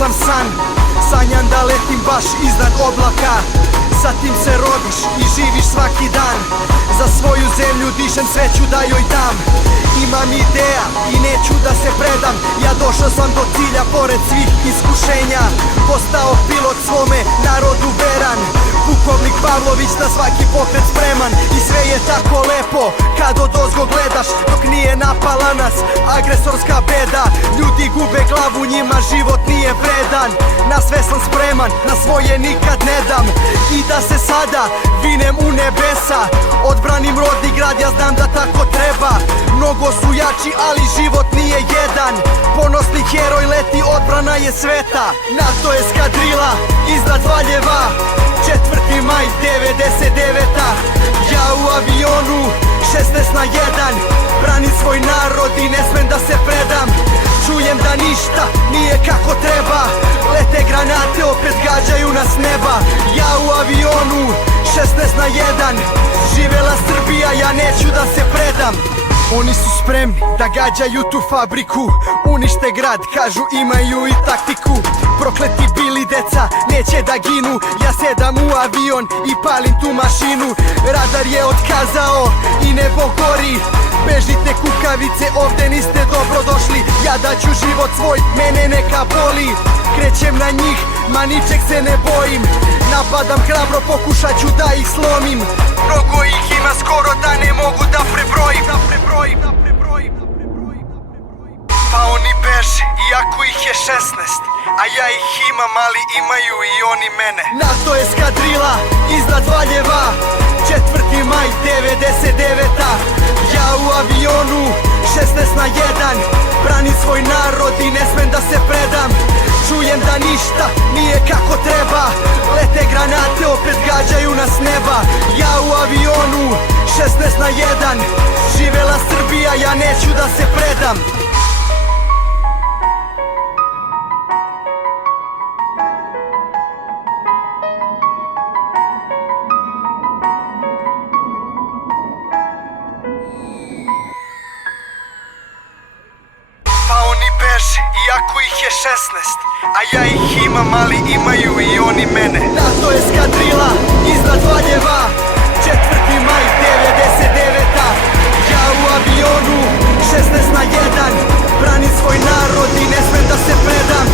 sam san, sanjam da letim baš iznad oblaka. Zatim se rodiš i živiš svaki dan, za svoju zemlju dišem, sveću da joj dam. Imam ideja i neću da se predam, ja došao sam do cilja pored svih iskušenja. Postao pilot svome narodu veran, pukovnik Pavlović na svaki pokret spreman. I sve je tako lepo kad odozgo gledaš, dok nije napala nas agresorska beda. Ljudi gube glavu, njima život nije vredan. Na sve sam spreman, na svoje nikad ne dam. I da se sada vinem u nebesa, odbranim rodni grad, ja znam da tako treba. Mnogo su jači, ali život nije jedan. Ponosni heroj leti, odbrana je sveta. NATO eskadrila iznad Valjeva, 4. maj 99. Ja u avionu 16 na 1, branim svoj narod i ne smem da se predam. Čujem da ništa nije kako treba, lete granate, opet gađaju nas neba. Ja u avionu 16 na 1, živela Srbija, ja neću da se predam. Oni su spremni da gađaju tu fabriku, unište grad, kažu imaju i taktiku. Prokleti bili deca, neće da ginu, ja sedam u avion i palim tu mašinu. Radar je otkazao i nebo gori, bežite kukavice, ovde niste dobrodošli. Ja daću život svoj, mene neka boli. Krećem na njih, ma ničeg se ne bojim. Napadam hrabro, pokušat ću da ih slomim. Mnogo ih ima, skoro da ne mogu da prebrojim. Pa oni beže, iako ih je 16, a ja ih imam, ali imaju i oni mene. NATO eskadrila iznad Valjeva, 4. maj 99. Ja u avionu 16 na 1, branim svoj narod i ne smem da se predam. Čujem da ništa nije kako treba, lete granate, opet gađaju nas neba. Ja u avionu 16 na 1, živela Srbija, ja neću da se predam. Iako ih je 16, a ja ih imam, ali imaju i oni mene. NATO eskadrila iznad Valjeva, 4. maj 99. Ja u avionu 16 na 1, branim svoj narod i ne smem da se predam.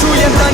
Čujem da